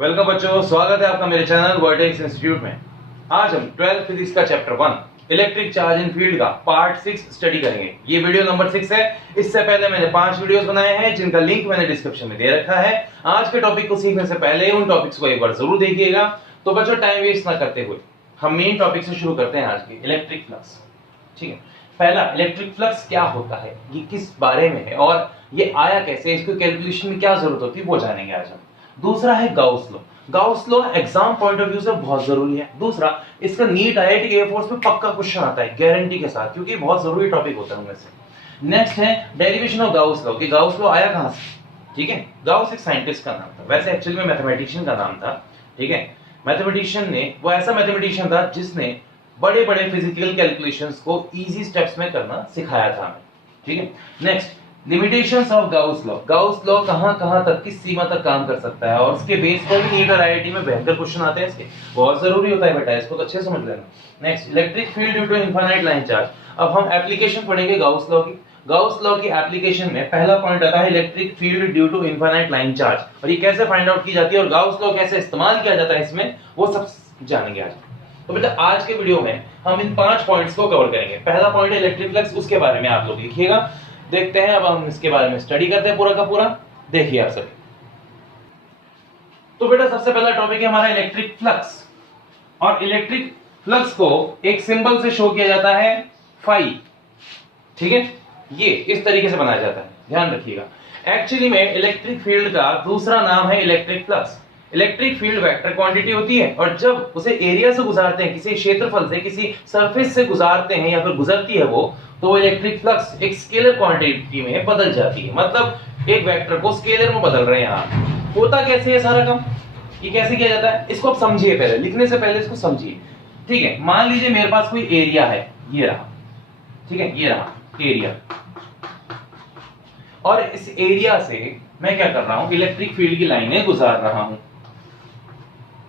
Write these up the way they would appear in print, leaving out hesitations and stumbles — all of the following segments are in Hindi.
वेलकम बच्चों, स्वागत है आपका मेरे चैनल वर्टेक्स इंस्टीट्यूट में। आज हम 12th फिजिक्स का chapter 1 electric charge in field का पार्ट 6 स्टडी करेंगे। ये वीडियो नंबर 6 है। इससे पहले मैंने 5 वीडियोस बनाए हैं जिनका लिंक मैंने डिस्क्रिप्शन में दे रखा है। आज के टॉपिक को सीखने से पहले उन टॉपिक्स को एक बार जरूर देखिएगा। तो बच्चों, टाइम वेस्ट ना करते हुए हम मेन टॉपिक से शुरू करते हैं आज के इलेक्ट्रिक फ्लक्स। ठीक है, पहला इलेक्ट्रिक फ्लक्स क्या होता है, ये किस बारे में है और ये आया कैसे, इसको कैलकुलेशन में क्या जरूरत होती है वो जानेंगे आज हम। दूसरा है Gauss law. Gauss law exam point of view से बहुत जरूरी है। दूसरा, इसका नीट आईआईटी एयरफोर्स में पक्का क्वेश्चन आता है गारंटी के साथ, क्योंकि बहुत जरूरी टॉपिक होता है उनमें से। नेक्स्ट है डेरिवेशन ऑफ गाउस लॉ कि गाउस लॉ आया कहां से। ठीक है, गाउस एक साइंटिस्ट का नाम था, वैसे एक्चुअली में मैथमेटिशियन का नाम था। ठीक है, मैथमेटिशियन ने, वो ऐसा मैथमेटिशियन था जिसने बड़े बड़े फिजिकल कैलकुलेशंस को इजी स्टेप्स में करना सिखाया था हमें। ठीक है, next limitations of Gauss law. Gauss law कहां तक, किस सीमा तक काम कर सकता है, और उसके बेस पर भी नीट और आईआईटी में भयंकर क्वेश्चन आते हैं इसके, बहुत जरूरी होता है बेटा, इसको तो अच्छे समझ लेना। Next electric field due to infinite line charge. अब हम एप्लीकेशन पढ़ेंगे गाउस लॉ की। गाउस लॉ की एप्लीकेशन में पहला पॉइंट आता है electric field due to infinite line charge, और ये कैसे फाइंड आउट की जाती है और गाउस लॉ कैसे इस्तेमाल किया जाता है इसमें, वो सब जानेंगे आज। तो बेटा आज के वीडियो में हम इन 5 पॉइंट्स को कवर करेंगे। पहला पॉइंट है इलेक्ट्रिक फ्लक्स, उसके बारे में आप लोग लिखिएगा। देखते हैं अब हम इसके बारे में स्टडी करते हैं पूरा का पूरा। देखिए आप सभी। तो बेटा सबसे पहला टॉपिक है हमारा इलेक्ट्रिक फ्लक्स, और इलेक्ट्रिक फ्लक्स को एक सिंबल से शो किया जाता है फाई। ठीक है, ये इस तरीके से बनाया जाता है, ध्यान रखिएगा। एक्चुअली में इलेक्ट्रिक फील्ड का दूसरा नाम है electric flux. Electric field vector quantity होती है, और जब उसे एरिया से गुजारते हैं, किसी क्षेत्रफल से, किसी सरफेस से गुजारते हैं या फिर गुजरती है वो, तो इलेक्ट्रिक फ्लक्स एक स्केलर क्वांटिटी में बदल जाती है। मतलब एक वेक्टर को स्केलर में बदल रहे हैं आप। होता कैसे है सारा काम, ये कैसे किया जाता है, इसको आप समझिए, पहले लिखने से पहले इसको समझिए। ठीक है, मान लीजिए मेरे पास कोई एरिया है, ये रहा। ठीक है, ये रहा एरिया, और इस एरिया से मैं क्या कर रहा हूं, इलेक्ट्रिक फील्ड की लाइनें गुजार रहा हूं।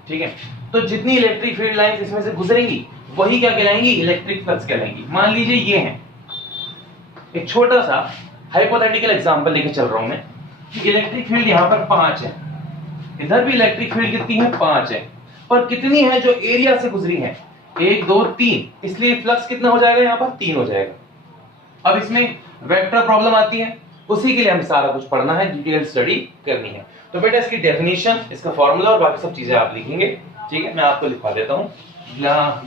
ठीक है, तो जितनी इलेक्ट्रिक फील्ड लाइंस इसमें से गुजरेंगी वही क्या कहलाएंगी, इलेक्ट्रिक फ्लक्स कहलाएंगी। मान लीजिए ये है, एक छोटा सा हाइपोथेटिकल एग्जांपल लेके चल रहा हूं मैं कि इलेक्ट्रिक फील्ड यहां पर 5 है, इधर भी इलेक्ट्रिक फील्ड कितनी है, 5 है, पर कितनी है जो एरिया से गुजरी है, 1 2 3, इसलिए फ्लक्स कितना हो जाएगा, यहां पर 3 हो जाएगा। अब इसमें वेक्टर प्रॉब्लम आती है, उसी के लिए हमें सारा कुछ पढ़ना है, डिटेल स्टडी करनी है। तो बेटा इसकी डेफिनेशन, इसका फॉर्मूला और बाकी सब चीजें आप लिखेंगे। ठीक है, मैं आपको लिखवा देता हूं,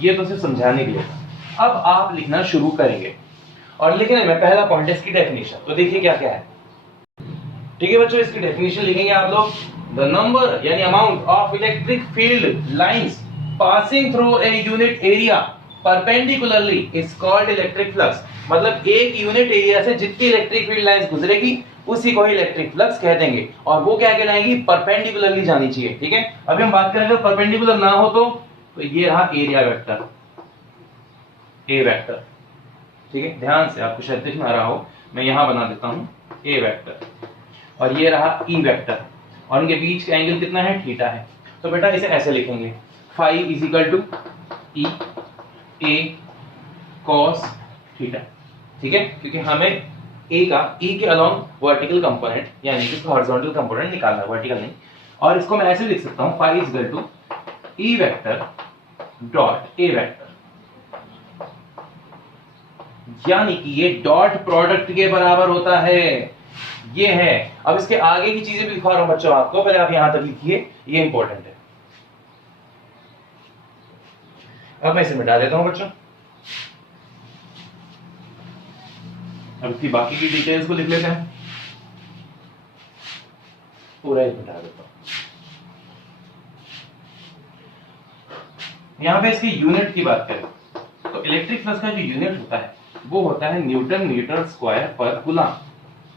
ये तो सिर्फ समझाने के लिए। अब आप लिखना शुरू करेंगे, और लिखने में पहला पॉइंट है इसकी डेफिनेशन। तो देखिए क्या क्या है। ठीक है बच्चों, इसकी डेफिनेशन लिखेंगे आप लोग। द नंबर यानी amount of electric field lines passing through a unit area perpendicularly is called electric flux. मतलब एक यूनिट एरिया से जितनी इलेक्ट्रिक फील्ड लाइंस गुजरेगी उसी को ही इलेक्ट्रिक फ्लक्स कह देंगे, और वो क्या कहलाएगी, परपेंडिकुलरली जानी चाहिए। ठीक है, अभी हम बात करेंगे परपेंडिकुलर ना हो तो ये रहा एरिया वेक्टर, ए वेक्टर। ठीक है, ध्यान से, आपको शायद दिख ना रहा हो, मैं यहां बना देता हूं ए वेक्टर, और ये रहा ई वेक्टर, और इनके बीच का एंगल कितना है, थीटा है। तो बेटा इसे ऐसे लिखेंगे, phi is equal to E A cos theta. ठीक है, क्योंकि हमें ए का ई के अलोंग वर्टिकल कंपोनेंट यानी कि हॉरिजॉन्टल कंपोनेंट निकालना है, वर्टिकल नहीं। और इसको मैं ऐसे लिख सकता हूं, phi is equal to E vector dot A vector, यानी कि ये डॉट प्रोडक्ट के बराबर होता है। ये है, अब इसके आगे की चीजें भी दिखा रहा हूं बच्चों आपको, पहले आप यहां तक लिखिए, ये इंपॉर्टेंट है। अब मैं इसे मिटा देता हूं बच्चों, अब इसकी बाकी की डिटेल्स को लिख लेते हैं, पूरा ही मिटा देता हूं। यहां पे इसकी यूनिट की बात करें तो इलेक्ट्रिक फ्लक्स का जो यूनिट होता है वो होता है न्यूटन मीटर स्क्वायर पर कूलम।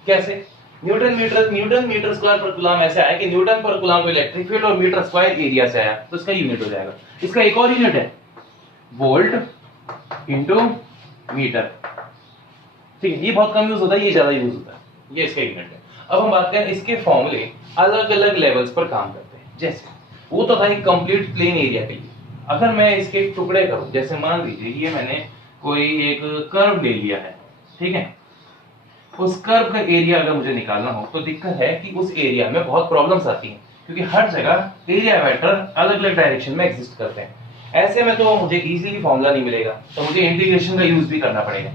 कैसे, न्यूटन मीटर स्क्वायर पर कूलम ऐसे आया कि न्यूटन पर कूलम तो इलेक्ट्रिक फील्ड और मीटर स्क्वायर एरिया से आया, तो इसका यूनिट हो जाएगा। इसका एक और यूनिट है, वोल्ट इंटू मीटर। ठीक है, ये बहुत कम यूज होता है, ये ज्यादा यूज होता है, ये इसका यूनिट है। अब हम बात करें इसके फॉर्मूले अलग अलग लेवल्स पर काम करते हैं। जैसे वो तो था एक कंप्लीट प्लेन एरिया के लिए, अगर मैं इसके टुकड़े करूं, जैसे मान लीजिए ये मैंने कोई एक कर्व ले लिया है। ठीक है, उस कर्व का एरिया अगर मुझे निकालना हो तो दिक्कत है कि उस एरिया में बहुत प्रॉब्लम्स आती हैं, क्योंकि हर जगह एरिया वेक्टर अलग अलग डायरेक्शन में एग्जिस्ट करते हैं। ऐसे में तो मुझे इजीली फॉर्मूला नहीं मिलेगा, तो मुझे इंटीग्रेशन का यूज भी करना पड़ेगा।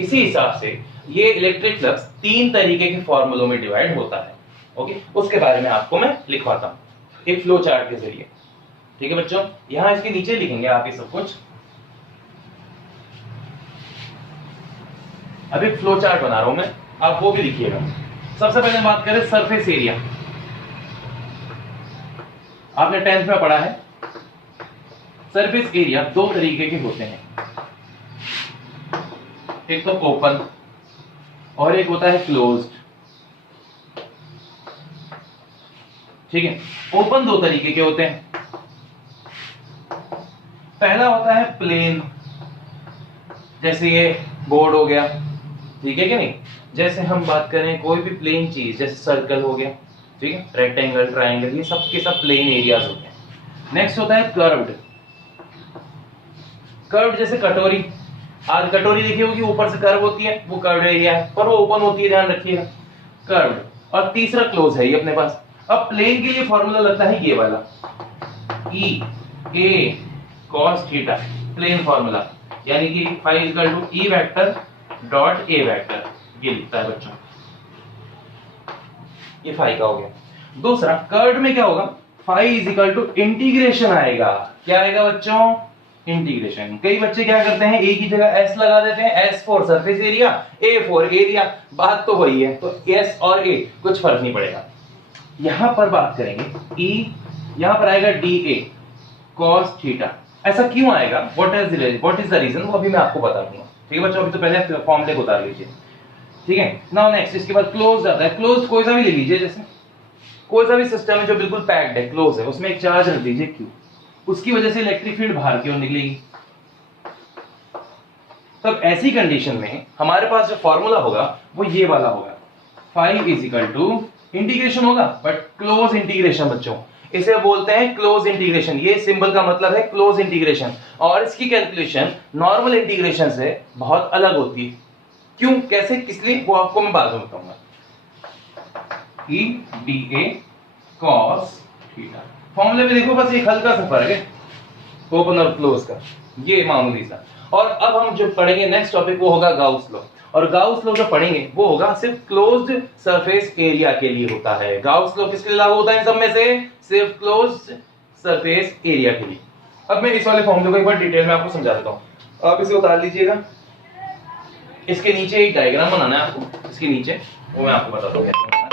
इसी हिसाब से ये इलेक्ट्रिक फ्लक्स 3 तरीके के फॉर्मूलों में डिवाइड होता है। ओके, उसके बारे में आपको मैं लिखवाता हूं एक फ्लो चार्ट के जरिए। ठीक है बच्चों, यहां इसके नीचे लिखेंगे आप ये सब कुछ। अब एक फ्लो चार्ट बना रहा हूं मैं, आप वो भी लिखिएगा। सबसे पहले बात करें सरफेस एरिया। आपने 10th में पढ़ा है सरफेस एरिया 2 तरीके के होते हैं, एक तो ओपन और एक होता है क्लोज्ड। ठीक है, ओपन 2 तरीके के होते हैं। पहला होता है प्लेन, जैसे ये बोर्ड हो गया, ठीक है कि नहीं। जैसे हम बात करें कोई भी प्लेन चीज, जैसे सर्कल हो गया, ठीक है, रेक्टेंगल, ट्रायंगल, ये सब के सब प्लेन एरियाज होते हैं। नेक्स्ट होता है कर्व्ड। कर्व्ड जैसे कटोरी, आज कटोरी देखी होगी ऊपर से कर्व होती है, वो कर्व्ड एरिया है, पर वो ओपन होती है, ध्यान रखिएगा, कर्व्ड। और तीसरा क्लोज है ये अपने पास। अब प्लेन के लिए फॉर्मूला लगता है ये वाला, E A cos theta, plain formula, यानी कि phi equal to E vector dot A vector, ये लिखता है बच्चों, ये phi का हो गया। दूसरा कर्व्ड में क्या होगा, phi is equal to integration आएगा। क्या आएगा बच्चों, इंटीग्रेशन। कई बच्चे क्या करते हैं, ए की जगह एस लगा देते हैं, S for surface area, A for area, बात तो वही है, तो एस और ए कुछ फर्क नहीं पड़ेगा। यहां पर बात करेंगे ई, यहां पर आएगा डी ए cos थीटा। ऐसा क्यों आएगा, व्हाट इज द रीजन, वो अभी मैं आपको बता दूंगा। ठीक है बच्चों, अभी तो पहले फॉर्मूले को उतार लीजिए। ठीक है, नाउ नेक्स्ट इसके बाद क्लोज आता है। क्लोज कोई सा भी ले लीजिए, जैसे कोई सा भी सिस्टम है जो बिल्कुल पैक्ड है, क्लोज है, उसमें एक चार्ज रख दीजिए Q, उसकी वजह से इलेक्ट्रिक फील्ड बाहर की ओर निकलेगी। तब ऐसी कंडीशन में हमारे पास जो फॉर्मूला होगा वो ये वाला होगा, phi is equal to integration होगा, बट क्लोज इंटीग्रेशन बच्चों, इसे बोलते हैं क्लोज इंटीग्रेशन। ये सिंबल का मतलब है क्लोज इंटीग्रेशन, और इसकी कैलकुलेशन नॉर्मल इंटीग्रेशन से बहुत अलग होती है। क्यों, कैसे, किस लिए, वो आपको मैं बाद में बताऊंगा। E D A cos theta, फॉर्मूले में देखो बस एक हल्का सा फर्क है ओपन और क्लोज का, ये मामूली सा। और अब हम जो पढ़ेंगे नेक्स्ट टॉपिक वो होगा गाउस लॉ, और गाउस लॉ जो पढ़ेंगे वो होगा सिर्फ क्लोज्ड सरफेस एरिया के लिए होता है। गाउस लॉ किसके लिए लागू होता है, इन सब में से सिर्फ क्लोज्ड सरफेस एरिया के लिए। अब मैं इस वाले फॉर्मूले को एक बार डिटेल में आपको समझा देता हूं, आप इसे उतार लीजिएगा। इसके नीचे एक डायग्राम बनाना है आपको, इसके नीचे, वो मैं आपको बताता हूं कैसे बनाना है।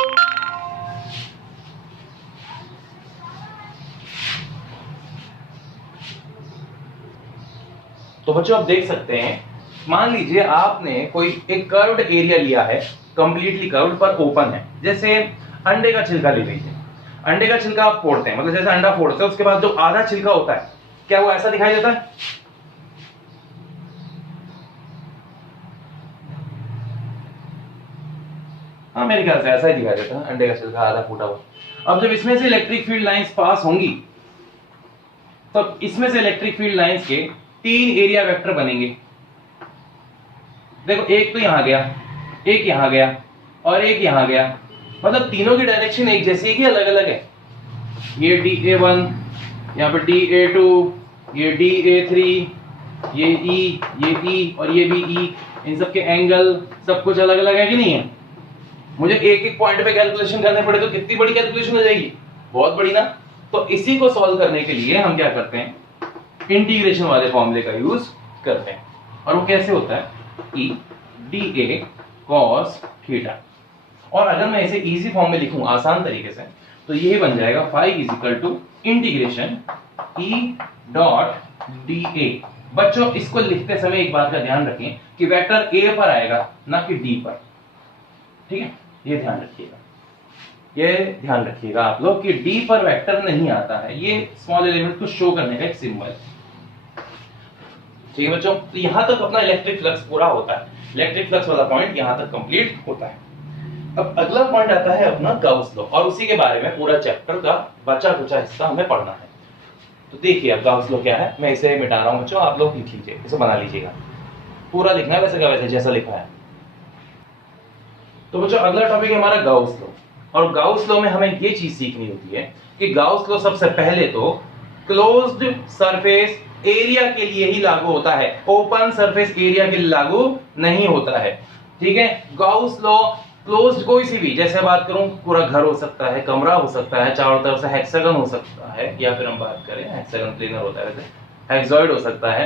तो बच्चों आप देख सकते हैं, मान लीजिए आपने कोई एक कर्व्ड एरिया लिया है, कंप्लीटली कर्व्ड पर ओपन है। जैसे अंडे का छिलका ले लीजिए, अंडे का छिलका आप फोड़ते हैं, मतलब जैसे अंडा फोड़ते हैं उसके बाद जो आधा छिलका होता है, क्या वो ऐसा दिखाई देता है, हाँ मेरे ख्याल से ऐसा ही दिखाई देता है, अंडे का छिलका आधा फूटा हुआ। अब जब इसमें से इलेक्ट्रिक फील्ड लाइंस पास होंगी, तब इसमें से इलेक्ट्रिक फील्ड लाइंस के 3 एरिया वेक्टर बनेंगे। देखो, एक तो यहां गया, एक यहां गया और एक यहां गया, मतलब तीनों की डायरेक्शन एक जैसी है कि अलग अलग है। ये DA1, यहाँ पे DA2, ये DA3, ये E और ये भी E, इन सब के एंगल सब कुछ अलग अलग है कि नहीं है। मुझे एक एक पॉइंट पे कैलकुलेशन करने पड़े तो कितनी बड़ी कैलकुलेशन हो जाएगी, बहुत बड़ी ना। तो इसी को सॉल्व करने के लिए हम क्या करते हैं, इंटीग्रेशन वाले फॉर्मूले का यूज करते हैं। और वो कैसे होता है, E DA cos थीटा। और अगर मैं इसे इजी फॉर्म में लिखूं आसान तरीके से, तो ये बन जाएगा phi is equal to integration E dot DA। बच्चों इसको लिखते समय एक बात का ध्यान रखें कि वेक्टर A पर आएगा ना कि D पर, ठीक है, ये ध्यान रखिएगा, ये ध्यान रखिएगा आप लोग कि D पर वेक्टर नहीं आता है। ये स्मॉल एलिमेंट को शो करने का एक सिंबल है। ठीक है बच्चों, तो यहां तक अपना इलेक्ट्रिक फ्लक्स पूरा होता है, इलेक्ट्रिक फ्लक्स वाला पॉइंट यहां तक कंप्लीट होता है। अब अगला पॉइंट आता है अपना गाउस लॉ, और उसी के बारे में पूरा चैप्टर का बचा कुचा हिस्सा हमें पढ़ना है। तो देखिए अब गाउस लॉ क्या है, मैं इसे मिटा रहा हूं बच्चों, आप लोग लिख लीजिए, इसे बना लीजिएगा, पूरा लिखना है वैसे का वैसे जैसा लिखा है। तो बच्चों अगला टॉपिक है हमारा गाउस लॉ, और गाउस लॉ में हमें ये चीज सीखनी होती है कि गाउस लॉ सबसे पहले तो क्लोज्ड सरफेस एरिया के लिए ही लागू होता है, ओपन सरफेस एरिया के लिए लागू नहीं होता है। ठीक है, गाउस लॉ क्लोज्ड कोई सी भी, जैसे बात करूं पूरा घर हो सकता है, कमरा हो सकता है, चारों तरफ से हेक्सागन हो सकता है, या फिर हम बात करें हेक्सागन प्लेनर होता है वैसे, हेक्सॉइड हो सकता है,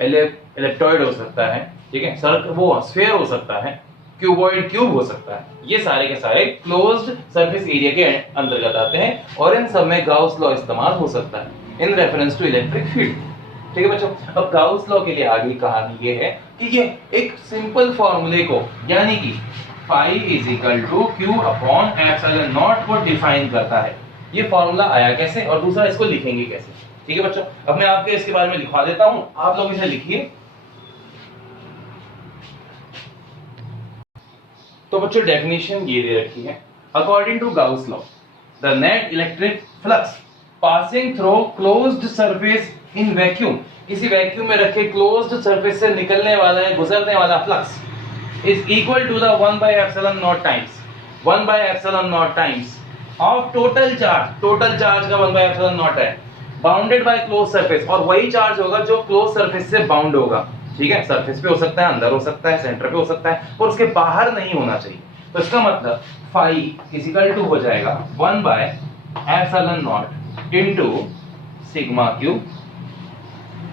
इलेप्टॉइड हो सकता है, ठीक है, सर्कल वो स्फीयर हो सकता है, क्यूबॉइड क्यूब हो सकता है, ये सारे के सारे क्लोज्ड सरफेस एरिया के अंतर्गत आते हैं और इन सब में गाउस लॉ इस्तेमाल हो सकता है in reference to electric field. ठीक है बच्चों, अब गाउस लॉ के लिए आगे कहानी ये है कि ये एक सिंपल फॉर्मूले को यानी कि phi is equal to q upon epsilon naught को डिफाइन करता है। ये फॉर्मूला आया कैसे और दूसरा इसको लिखेंगे कैसे। ठीक है बच्चों, अब मैं आपके इसके बारे में लिखवा देता हूं, आप लोग इसे लिखिए। तो बच्चों डेफिनेशन ये दे रखी है, according to Gauss law the net electric flux passing through closed surface in vacuum, किसी वैक्यूम में रखे क्लोज्ड सरफेस से निकलने वाला है गुजरने वाला flux is equal to the 1 by epsilon naught times of total charge का 1 by epsilon naught है, bounded by closed surface, और वही चार्ज होगा जो closed surface से बाउंड होगा। ठीक है, सरफेस पे हो सकता है, अंदर हो सकता है, सेंटर पे हो सकता है, और उसके बाहर नहीं होना चाहिए। तो इसका मतलब phi is equal to हो जाएगा 1 by epsilon naught into sigma q।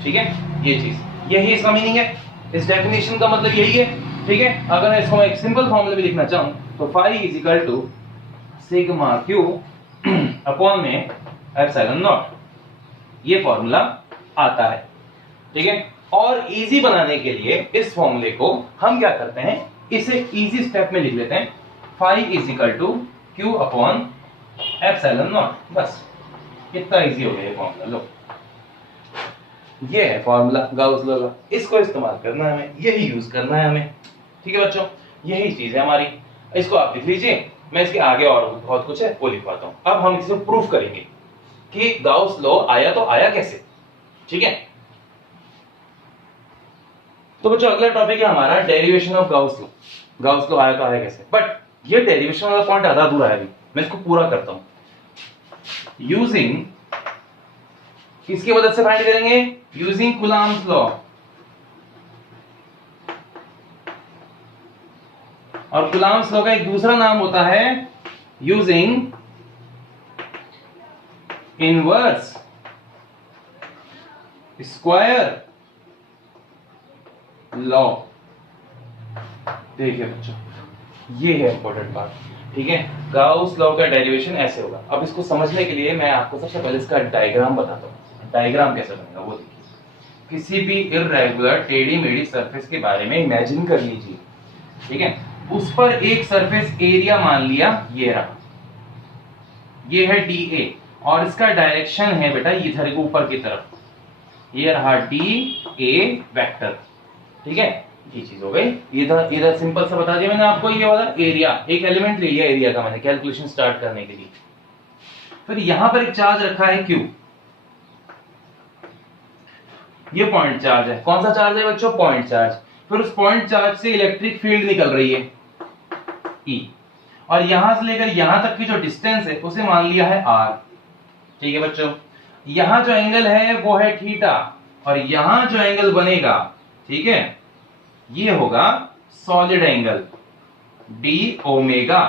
ठीक है, ये चीज, यही इसका मीनिंग है, इस डेफिनेशन का मतलब यही है। ठीक है, अगर मैं इसको एक सिंपल फॉर्मूला भी लिखना चाहूं तो phi is equal to sigma q upon में एप्सिलॉन नॉट, ये फॉर्मूला आता है। ठीक है, और इजी बनाने के लिए इस फॉर्मूले को हम क्या करते हैं, इसे इजी स्टेप में लिख लेते हैं, phi is equal to q upon epsilon not. बस कितना इजी हो गया ये फॉर्मूला। लो, ये है फॉर्मूला गाउस लॉ का, इसको इस्तेमाल करना है हमें, यही यूज करना है हमें। ठीक है बच्चों, यही चीज है हमारी, इसको आप लिख लीजिए, मैं इसके आगे और बहुत कुछ है वो लिखवाता हूं। अब हम इसे प्रूफ करेंगे कि गाउस लॉ आया तो आया कैसे। ठीक है, तो बच्चों अगला टॉपिक है हमारा derivation of Gauss law. Gauss law आया तो आया कैसे, बट ये डेरिवेशन वाला पॉइंट आधा अधूरा है, अभी मैं इसको पूरा करता हूं। यूजिंग, किसकी मदद से फाइंड करेंगे, यूजिंग कूलम्ब्स लॉ। और कूलम्ब्स लॉ का एक दूसरा नाम होता है यूजिंग इनवर्स स्क्वायर लॉ। देखिए बच्चों, ये है इंपॉर्टेंट पार्ट। ठीक है, गाउस लॉ का डेरिवेशन ऐसे होगा। अब इसको समझने के लिए मैं आपको सबसे पहले इसका डायग्राम बताता हूं। डायग्राम कैसे बनेगा वो देखिए। किसी भी इररेगुलर टेढ़ी मेढ़ी सरफेस के बारे में इमेजिन कर लीजिए। ठीक है, उस पर एक सरफेस एरिया मान लिया, ये रहा, ये है DA, और इसका डायरेक्शन है बेटा इधर को ऊपर की तरफ, ये रहा DA वेक्टर। ठीक है, ये चीज हो गई। इधर इधर सिंपल सा बता दिया मैंने आपको, ये वाला एरिया, एक एलिमेंट ले लिया एरिया का मैंने कैलकुलेशन स्टार्ट करने के लिए। फिर यहां पर एक चार्ज रखा है Q, ये पॉइंट चार्ज है। कौन सा चार्ज है बच्चों, पॉइंट चार्ज। फिर उस पॉइंट चार्ज से इलेक्ट्रिक फील्ड निकल रही है E, और यहां से लेकर यहां तक की जो डिस्टेंस है उसे मान लिया है R। ठीक है बच्चों, यहां जो एंगल है वो है थीटा, और यहां जो एंगल बनेगा, ठीक है, ये होगा सॉलिड एंगल D ओमेगा।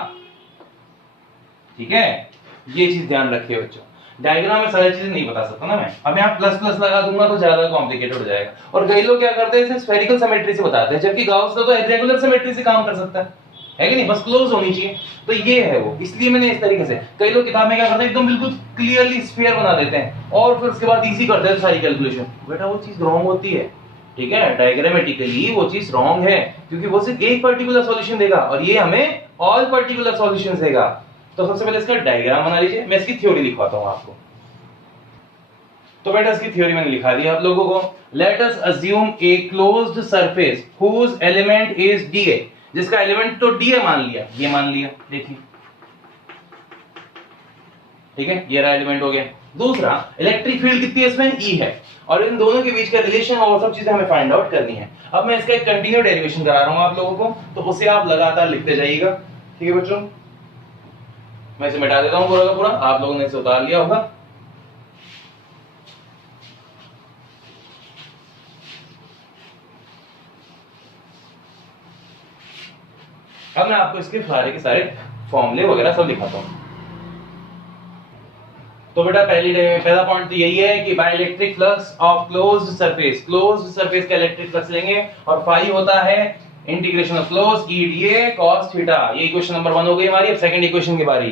ठीक है, ये चीज ध्यान रखिए बच्चों, डायग्राम में सारी चीजें नहीं बता सकता ना मैं। अब यहाँ प्लस प्लस लगा दूंगा तो ज्यादा कॉम्प्लिकेटेड हो जाएगा। और कई लोग क्या करते हैं, इसे स्फेरिकल सिमेट्री से बताते हैं, जबकि गाउस लॉ तो रेगुलर सिमेट्री से काम कर सकता है कि नहीं, बस क्लोज होनी चाहिए। तो ये है वो, इसलिए मैंने इस तरीके से, कई लोग किताब में क्या करते हैं, एकदम बिल्कुल क्लियरली स्फीयर बना देते हैं और फिर उसके बाद इजी करते हैं सारी कैलकुलेशन। बेटा वो चीज रॉन्ग होती है। ठीक है, डायग्रामेटिकली वो चीज रॉन्ग है, क्योंकि वो सिर्फ एक पर्टिकुलर सॉल्यूशन देगा और ये हमें ऑल पर्टिकुलर सॉल्यूशंस देगा। तो सबसे पहले इसका डायग्राम बना लीजिए, मैं इसकी थ्योरी लिखवाता हूं आपको। तो बेटा इसकी थ्योरी मैंने लिखा दी आप लोगों को। Let us assume a closed surface whose element is DA, जिसका एलिमेंट तो DA मान लिया, ये मान लिया, देखिए। ठीक है, ये रहा एलिमेंट हो गया। दूसरा, इलेक्ट्रिक फील्ड कितनी है इसमें, E है, और इन दोनों के बीच का रिलेशन और सब चीजें हमें फाइंड आउट करनी है। अब मैं इसका एक कंटिन्यू डेरिवेशन करा रहा हूं आप लोगों को, तो उसे आप लगातार लिखते जाइएगा। ठीक है बच्चों, मैं इसे मिटा देता हूं पूरा का पूरा, आप लोगों ने इसे उतार लिया होगा। अब मैं आपको इसके सारे के सारे फॉर्मूले वगैरह सब दिखाता हूं। तो बेटा पहला पॉइंट तो यही है कि bye electric flux of closed surface का इलेक्ट्रिक फ्लक्स लेंगे और फाई होता है integration of close E DA cos theta. ये इक्वेशन नंबर 1 हो गई हमारी। अब सेकंड इक्वेशन की बारी।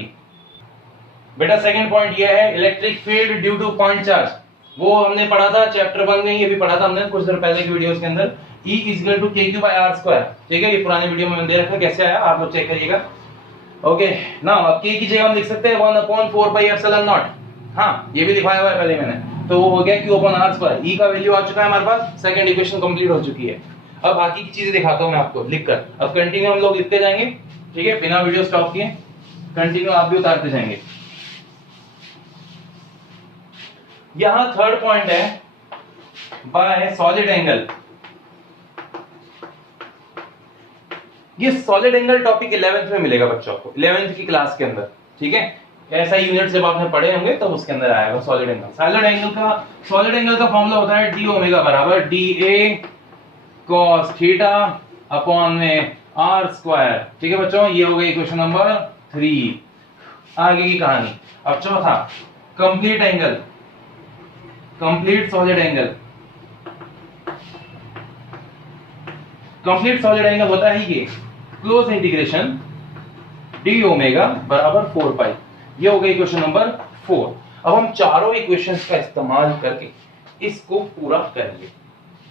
बेटा सेकंड पॉइंट ये है electric field due two point charge. वो हमने पढ़ा था चैप्टर 1 में, ये भी पढ़ा था हमने कुछ देर पहले की वीडियोस के अंदर। E equal to kq/r²। ठीक है, ये पुराने वीडियो में मैंने दे रखा है, कैसे आया आप लोग चेक करिएगा। ओके नाउ अब k की जगह हम लिख सकते हैं 1/4πε0। हाँ ये भी दिखाया हुआ है पहले मैंने, तो वो हो गया q/r²। E का वैल्यू आ चुका है हमारे पास, सेकंड इक्वेशन कंप्लीट हो चुकी है। अब बाकी की चीजें दिखाता हूं मैं आपको लिखकर। अब कंटिन्यू हम लोग लिखते जाएंगे, ठीक है, बिना वीडियो स्टॉप किए कंटिन्यू आप भी उतारते जाएंगे। यहां थर्ड पॉइंट है बाय सॉलिड एंगल। ये सॉलिड एंगल टॉपिक 11th में मिलेगा बच्चों को, 11th की क्लास के अंदर। ठीक है, ऐसा यूनिट जब आपने पढ़े होंगे तब उसके अंदर आएगा सॉलिड एंगल। सॉलिड एंगल का फॉर्मूला होता है डी ओमेगा बराबर DA cos थीटा अपॉन में r²। ठीक है बच्चों, ये हो गई इक्वेशन नंबर 3। आगे की कहानी। अब चौथा complete angle, complete solid angle. Complete solid angle होता है ये क्लोज इंटीग्रेशन डी ओमेगा बराबर 4 पाई। ये हो गई इक्वेशन नंबर 4। अब हम चारों इक्वेशंस का इस्तेमाल करके इसको पूरा करेंगे।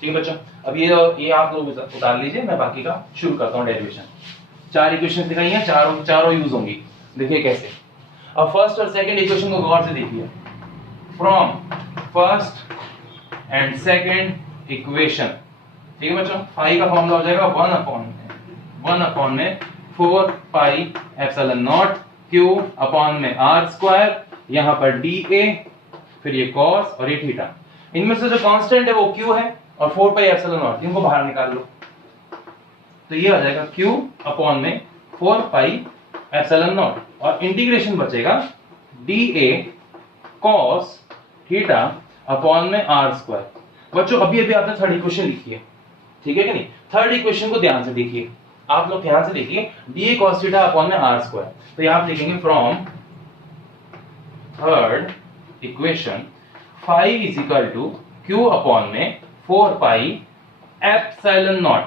ठीक है बच्चों, अब ये आप लोग उतार लीजिए, मैं बाकी का शुरू करता हूं डेरिवेशन। 4 इक्वेशंस दिखाई हैं, चारों यूज होंगी। देखिए कैसे। अब फर्स्ट और सेकंड इक्वेशन को गौर से देखिए। From first and second equation, ठीक है बच्चों, फाई का फॉर्मूला हो जाएगा 1 अपॉन में 4 pi epsilon not Q upon में r², यहां पर dA, फिर ये cos और ये थीटा। इनमें से जो कांस्टेंट है वो q है और 4 पाई एप्सिलॉन नॉट, इनको बाहर निकाल लो तो ये आ जाएगा q अपॉन में 4 पाई एप्सिलॉन नॉट और इंटीग्रेशन बचेगा dA cos थीटा अपॉन में r²। बच्चों अभी आपने थर्ड इक्वेशन लिखी है, ठीक है कि नहीं? थर्ड इक्वेशन को ध्यान से देखिए, आप लोग ध्यान से देखिए, dA cos थीटा अपॉन में r²। तो यहां आप लिखेंगे from third equation phi is equal to q upon में 4 पाई एप्सिलॉन नॉट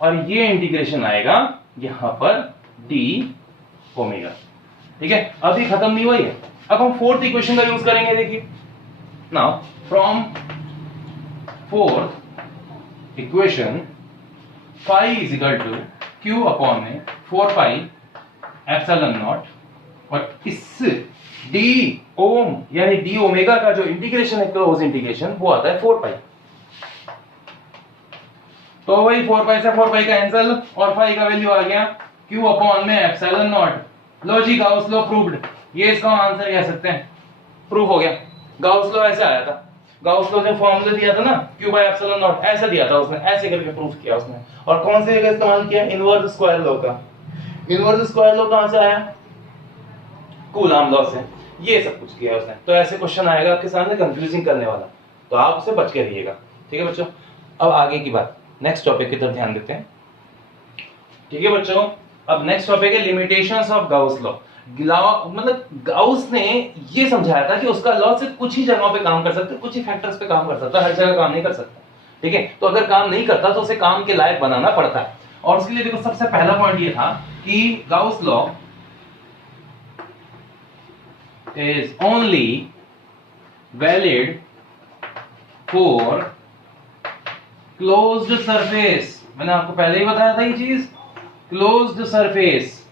और ये इंटीग्रेशन आएगा यहां पर d ओमेगा। ठीक है, अभी खत्म नहीं हुआ है। अब हम फोर्थ इक्वेशन का यूज करेंगे। देखिए now from fourth equation phi is equal to q upon में 4 पाई एप्सिलॉन नॉट और इस d ओम यानी d ओमेगा का जो इंटीग्रेशन है, क्लोज इंटीग्रेशन, वो आता है 4 पाई। तो वही 4 पाई से 4 पाई का कैंसिल और फाई का वैल्यू आ गया q अपॉन में एप्सिलॉन नॉट। लो जी, गाउस लॉ प्रूव्ड। ये इसका आंसर कह सकते हैं, प्रूफ हो गया। गाउस लॉ ऐसे आया था, गाउस लॉ ने फॉर्मूला दिया था ना q बाय एप्सिलॉन नॉट, ऐसे दिया था उसने, ऐसे करके प्रूफ किया उसने। और कौन से का इस्तेमाल किया? इनवर्स स्क्वायर लॉ का। इनवर्स स्क्वायर लॉ कहां से आया? कूलॉम लॉ से। ये सब कुछ किया उसने। तो ऐसे क्वेश्चन आएगा आपके सामने कंफ्यूजिंग करने वाला, तो आप उससे बच के रहिएगा। ठीक है बच्चों, अब आगे की बात, नेक्स्ट टॉपिक की तरफ ध्यान देते हैं। ठीक है बच्चों, अब नेक्स्ट टॉपिक है लिमिटेशंस ऑफ गाउस लॉ। मतलब गाउस ने ये समझाया था कि उसका लॉ सिर्फ कुछ ही जगहों पे काम कर सकता है, कुछ ही फैक्टर्स पे काम कर सकता है, हर जगह काम नहीं कर सकता। ठीक है, तो अगर काम नहीं करता तो उसे काम के लायक बनाना पड़ता है। और उसके लिए देखो सबसे पहला पॉइंट ये था कि Gauss law is only valid for closed surface। मैंने आपको पहले ही बताया था ये चीज, क्लोज्ड सरफेस।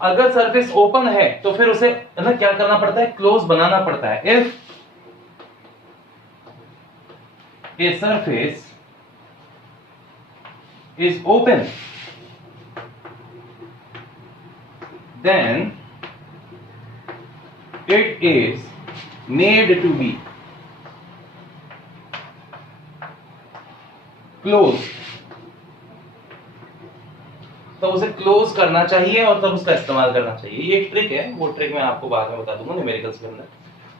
अगर सरफेस ओपन है तो फिर उसे ना क्या करना पड़ता है? क्लोज बनाना पड़ता है। If a surface is open then it is made to be closed। तो उसे क्लोज करना चाहिए और तब उसका इस्तेमाल करना चाहिए। ये एक ट्रिक है, वो ट्रिक मैं आपको बाद में बता दूंगा न्यूमेरिकल्स के अंदर,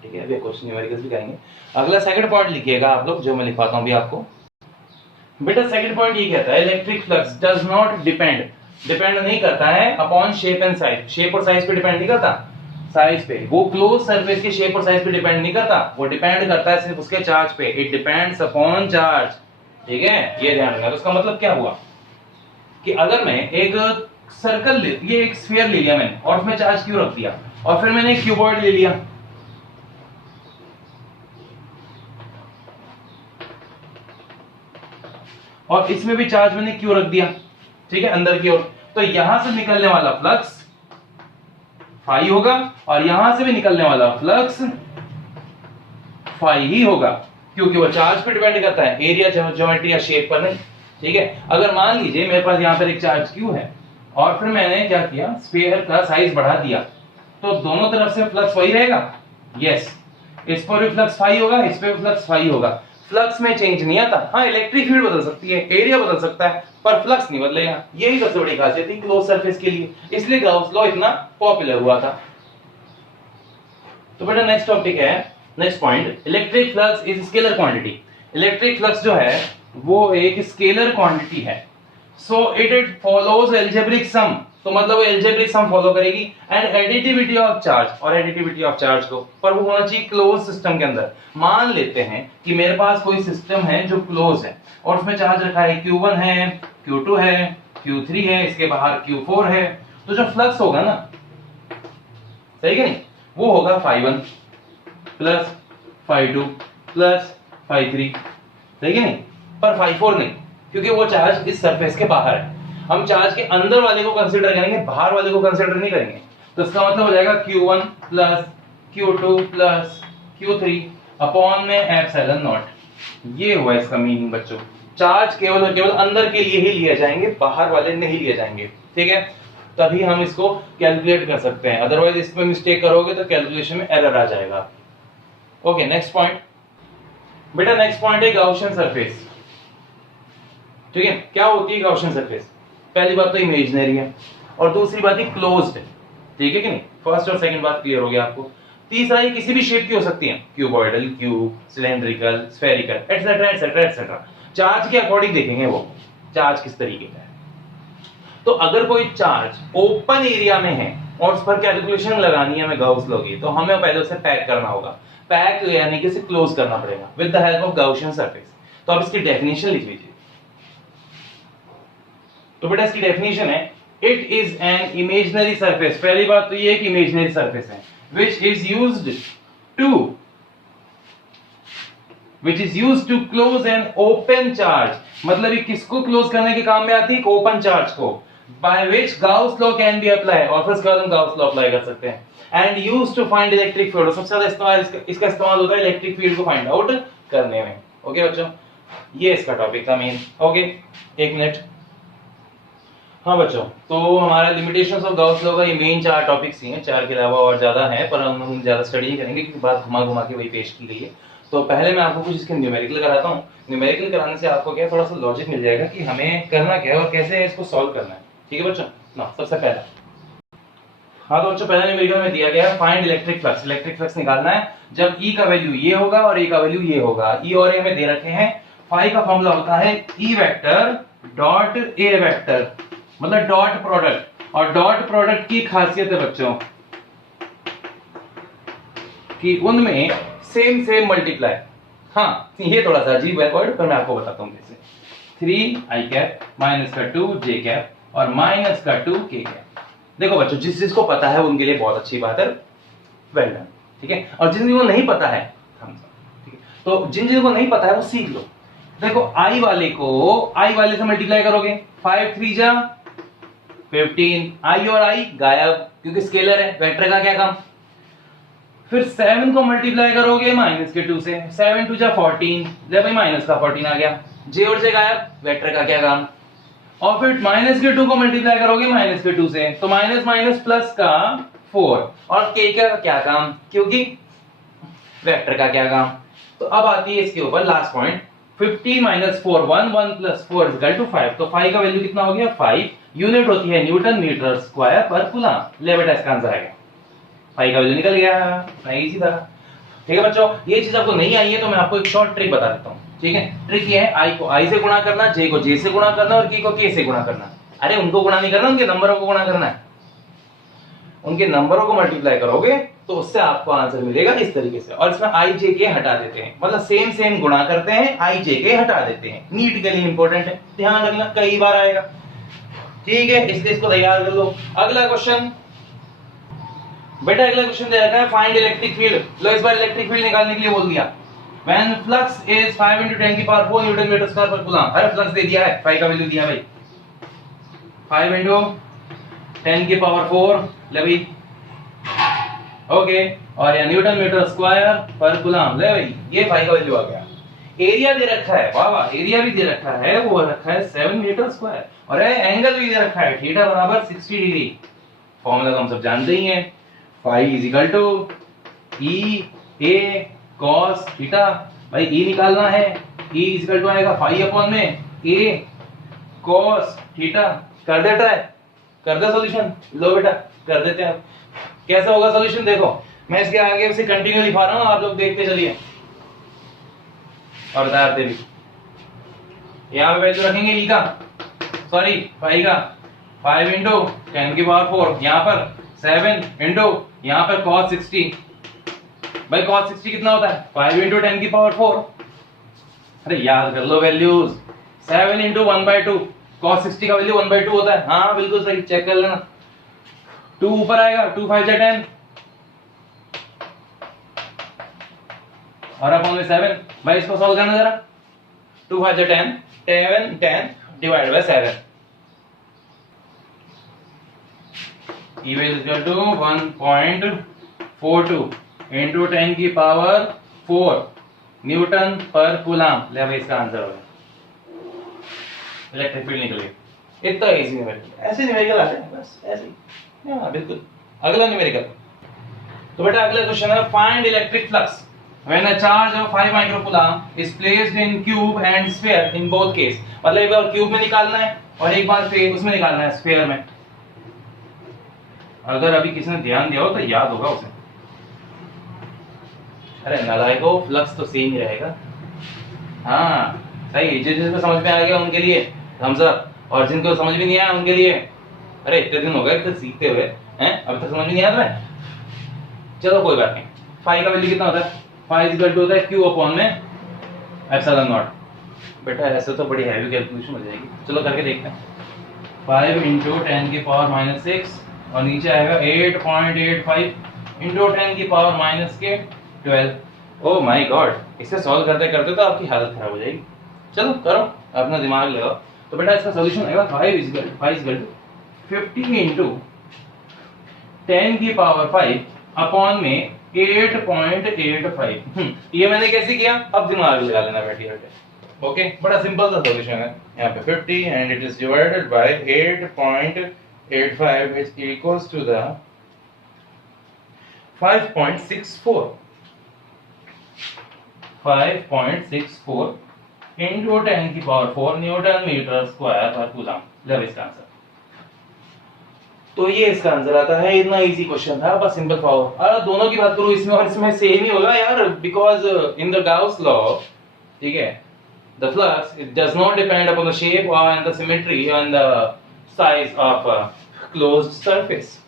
ठीक है। अभी क्वेश्चन न्यूमेरिकल्स भी करेंगे। अगला सेकंड पॉइंट लिखिएगा आप लोग, जो मैं लिखवाता हूं अभी आपको। बेटा सेकंड पॉइंट ये कहता है electric flux does not depend नहीं करता है upon shape and size. Shape और साइज पे डिपेंड नहीं करता, साइज पे, वो क्लोज सरफेस के शेप और साइज पे डिपेंड नहीं करता, वो डिपेंड करता है सिर्फ उसके चार्ज पे। इट डिपेंड्स अपॉन चार्ज, ठीक है, ये ध्यान रखना। तो उसका मतलब क्या हुआ कि अगर मैं एक सर्कल ले, ये एक स्फीयर ले लिया मैंने और उसमें चार्ज क्यू रख दिया, और फिर मैंने एक क्यूबॉइड ले लिया, और इसमें भी चार्ज मैंने क्यू रख दिया, ठीक है, अंदर की ओर, तो यहां से निकलने वाला फ्लक्स फाई होगा और यहां से भी निकलने वाला फ्लक्स फाई ही होगा, क्योंकि वो चार्ज पे डिपेंड करता है, एरिया, ज्योमेट्री या शेप पर नहीं, ठीक है। अगर मान लीजिए मेरे पास यहां पर एक चार्ज क्यू है और फिर मैंने क्या किया, स्फीयर का साइज बढ़ा दिया, तो दोनों तरफ से फ्लक्स वही रहेगा, यस। इस पर भी फ्लक्स फाई होगा, इस पे भी फ्लक्स फाई होगा, फ्लक्स में चेंज नहीं आता। हाँ, इलेक्ट्रिक फील्ड बदल सकती है, एरिया बदल सकता है, पर फ्लक्स नहीं बदलेगा। यही सबसे बड़ी खासियत थी क्लोज सरफेस के लिए, इसलिए गाउस लॉ इतना पॉपुलर हुआ था। तो बेटा नेक्स्ट टॉपिक है, next point, electric flux is scalar quantity. Electric flux जो है वो एक स्केलर क्वांटिटी है, so it follows algebraic sum, तो मतलब वो एल्जेब्रिक सम फॉलो करेगी, एंड एडिटिविटी ऑफ चार्ज, और एडिटिविटी ऑफ चार्ज को, पर वो होना चाहिए क्लोज सिस्टम के अंदर। मान लेते हैं कि मेरे पास कोई सिस्टम है जो क्लोज है और उसमें चार्ज रखा है Q1 है, Q2 है, Q3 है, इसके बाहर Q4 है, तो जो फ्लक्स होगा ना, सही है नहीं, वो होगा phi1 plus phi2 plus phi3, सही है नहीं, पर phi4 नहीं, क्योंकि वो चार्ज इस सरफेस के बाहर है। हम चार्ज के अंदर वाले को कंसीडर करेंगे, बाहर वाले को कंसीडर नहीं करेंगे। तो इसका मतलब हो जाएगा Q1 plus Q2 plus Q3 upon में एप्सिलॉन नॉट। ये हुआ इसका मीनिंग बच्चों। चार्ज केवल और केवल अंदर के लिए ही लिए जाएंगे, बाहर वाले नहीं लिए जाएंगे, ठीक है। तभी हम इसको कैलकुलेट कर सकते हैं, अदरवाइज इसमें मिस्टेक करोगे तो कैलकुलेशन में एरर आ जाएगा। ओके, नेक्स्ट पॉइंट बेटा, नेक्स्ट पॉइंट है गाउसियन सरफेस, ठीक है। क्या होती है गाउसियन सरफेस? पहली बात तो इमेजिनरी है और दूसरी बात ही क्लोज्ड है, ठीक है कि नहीं। फर्स्ट और सेकंड बात क्लियर हो गया आपको। तीसरा, ये किसी भी शेप की हो सकती है, cuboidal, cube, cylindrical, spherical, etcetera etcetera etcetera. Charge के अकॉर्डिंग देखेंगे वो चार्ज किस तरीके का है। तो अगर कोई चार्ज ओपन एरिया में है और उस पर कैलकुलेशन लगानी है हमें गाउस लॉ की, तो हमें पहले उसे पैक करना होगा। पैक यानी कि इसे क्लोज करना पड़ेगा with the help of Gaussian surface. तो अब इसकी डेफिनेशन लिख लीजिए। तो बेटा इसकी डेफिनेशन है, it is an imaginary surface. पहली बात तो ये एक इमेजिनरी सरफेस है which is used to close an open charge। मतलब ये किसको क्लोज करने के काम में आती है? ओपन चार्ज को, by which Gauss law can be applied, और फिर उसके बाद हम Gauss law अप्लाई कर सकते हैं। and used to find electric field, सबसे ज्यादा इस्तेमाल इसका इस्तेमाल होता है इलेक्ट्रिक फील्ड को फाइंड आउट करने में। ओके बच्चों, ये इसका टॉपिक था मेन। ओके, एक मिनट। हाँ बच्चों, तो हमारा लिमिटेशंस ऑफ गाउस लॉ का ये मेन 4 टॉपिक्स ही हैं, 4 के अलावा और ज्यादा हैं, पर हम ज्यादा स्टडी नहीं करेंगे क्योंकि बात घुमा घुमा के वही पेश की गई है। तो पहले मैं आपको कुछ इसके न्यूमेरिकल कराता हूँ। न्यूमेरिकल कराने से आपको क्या थोड़ा सा लॉजिक मिल जाएगा कि हमें करना क्या है और कैसे इसको सॉल्व करना है, ठीक है बच्चों ना। सबसे पहला, हाँ तो बच्चों पहला न्यूमेरिकल में दिया गया है find electric flux. Electric flux निकालना है जब E का वैल्यू ये होगा और E का वैल्यू ये होगा। E और A हमें दे रखे हैं। फाई का फॉर्मूला होता है E vector dot A vector, मतलब डॉट प्रोडक्ट। और डॉट प्रोडक्ट की खासियत है बच्चों कि उनमें सेम सेम मल्टीप्लाई। हाँ, ये थोड़ा सा अजीब है वर्ड, पर मैं आपको बताता हूं कैसे। 3i कैप माइनस का 2j कैप और माइनस का 2k कैप। देखो बच्चों, जिस जिसको पता है उनके लिए बहुत अच्छी बात है, वेल डन, ठीक है। और जिन जिनको नहीं पता है, ठीक है, तो जिन जिनको नहीं पता है वो सीख लो। देखो i वाले को i वाले से मल्टीप्लाई करोगे, 5 3 जा 15, i और i गायब क्योंकि स्केलर है, वेक्टर का क्या काम। फिर 7 को मल्टीप्लाई करोगे माइनस के 2 से, 7 2 जा 14, ले भाई माइनस का 14 आ गया। j और j गायब, वेक्टर का क्या काम। और फिर माइनस के 2 को मल्टीप्लाई करोगे माइनस के 2 से, तो माइनस माइनस प्लस का 4, और k का क्या काम, क्योंकि वेक्टर का क्या काम। तो अब आती है इसके ऊपर last point, 15 minus 4 1 1 plus 4 equal to 5। तो 5 का वैल्यू कितना हो गया 5, यूनिट होती है न्यूटन मीटर स्क्वायर पर कूलम। ले बेटा इसका आंसर आएगा, फाई का वैल्यू निकल गया, इजी था। ठीक है बच्चों, ये चीज आपको नहीं आई है तो मैं आपको एक शॉर्ट ट्रिक बता देता हूँ। ठीक है, ट्रिक ये है, आई को आई से गुणा करना, जे को जे से गुणा करना और के को के से गुणा करना। अरे उनको गुणा नहीं करना, उनके नंबरों को गुणा करना है। उनके नंबरों को मल्टीप्लाई करोगे तो उससे आपको आंसर मिलेगा इस तरीके से। और इसमें आई जे के हटा देते हैं, मतलब सेम सेम गुणा करते हैं, आई जे के हटा देते हैं। नीट के लिए इंपॉर्टेंट है, ध्यान रखना, कई बार आएगा। ठीक है, इसलिए इसको तैयार कर लो। अगला क्वेश्चन बेटा, अगला क्वेश्चन दे रखा है फाइंड इलेक्ट्रिक फील्ड। लो इस बार इलेक्ट्रिक फील्ड निकालने के लिए बोल दिया। When flux is 5 into 10 की पावर 4 न्यूटन मीटर स्क्वायर पर कूलम। अरे फ्लक्स दे दिया है, फाई का वैल्यू दिया भाई, 5 into 10 की पावर 4 ले भाई, ओके। और या न्यूटन मीटर स्क्वायर पर कूलम ले भाई, ये फाई का वैल्यू आ गया। एरिया दे रखा है, वाह वाह, एरिया भी दे रखा है, वो रखा है 7 मीटर स्क्वायर। और एंगल भी दे रखा है, थीटा बराबर 60 डिग्री। फॉर्मूला तो हम सब जानते ही हैं, phi is equal to E A cos theta. भाई ई निकालना है, ई इज इक्वल टू आएगा फाई अपॉन में ए cos थीटा। कर दे ट्राई, कर दे सॉल्यूशन। लो बेटा कर देते हैं, कैसा होगा सॉल्यूशन देखो। मैं इसके आगे से कंटिन्यू लिखा रहा हूं, आप लोग देखते चलिए और बताते भी। यहाँ पे वैल्यू रखेंगे ई का, सॉरी फाई का, 5 इंटू 10 की पावर 4, यहाँ पर 7 इंटू यहाँ पर cos 60। भाई cos 60 कितना होता है, 5 इंटू 10 की पावर 4। अरे याद कर लो वैल्यूज, 7 इंटू 1/2, cos 60 का वैल्यू 1/2 होता है। हाँ बिल्कुल सही, चेक कर लेना। 2 ऊपर आएगा, 2 5 जा 10 और अपॉन में 7। भाई इसको सॉल्व करना जरा, 2 5 जा 10, 10 divide by 7, E is equal to 1.42 into 10 की पावर 4 न्यूटन पर कूलम। ले भाई इसका आंसर होगा, इलेक्ट्रिक फील्ड निकल गई। इतना इजी न्यूमेरिकल, ऐसे न्यूमेरिकल आते हैं बस ऐसे ही। हाँ बिल्कुल। अगला न्यूमेरिकल, तो बेटा अगला क्वेश्चन है find electric flux when a charge of 5 microcoulomb is placed in cube and sphere in both case. मतलब एक बार क्यूब में निकालना है और एक बार फिर उसमें निकालना है, स्फीयर में। अगर अभी किसी ने ध्यान दिया हो तो याद होगा उसे। अरे नालायको, फ्लक्स तो सेम ही रहेगा। हाँ सही, जिसको समझ में आ गया उनके लिए थम्स अप, और जिनको समझ में नहीं आया उनके लिए अरे इतने दिन हो गए तो सीखते हुए हैं, अभी तक समझ में नहीं आया तुम्हें। चलो कोई बात नहीं। फाई का वैल्यू कितना होता है, फाई इज इक्वल टू होता है क्यू अपॉन में एप्सिलॉन नॉट। बेटा ऐसे तो बड़ी हैवी कैलकुलेशन हो जाएगी, चलो करके देखते हैं। 5 इंटू 10 की पावर -6 और नीचे आएगा 8.85 इंटू 10 की पावर -12। ओह माय गॉड, इसे सॉल्व करते करते तो आपकी हालत खराब हो जाएगी। चलो करो, अपना दिमाग लगाओ। तो बेटा इसका सॉल्यूशन आएगा 5 इज इक्वल टू 50 इंटू 10 की पावर 5 अपॉन में 8.85। ये मैंने कैसे किया, अब दिमाग लगा लेना बैठिए बेटे। ओके, बड़ा सिंपल सा सॉल्यूशन है। यहाँ पे 50 and it is divided by 8.85 which equals to the 5.64 into 10 की पावर 4 न्यूटन मीटर स्क्वायर पर कूलम। ले इसका आंसर, तो ये इसका आंसर आता है। इतना इजी क्वेश्चन था, बस सिंपल पावर। अरे दोनों की बात करूं इसमें और इसमें सेम ही होगा यार, because in the Gauss law, ठीक है, the flux it does not depend upon the shape or and the symmetry and the size of a closed surface.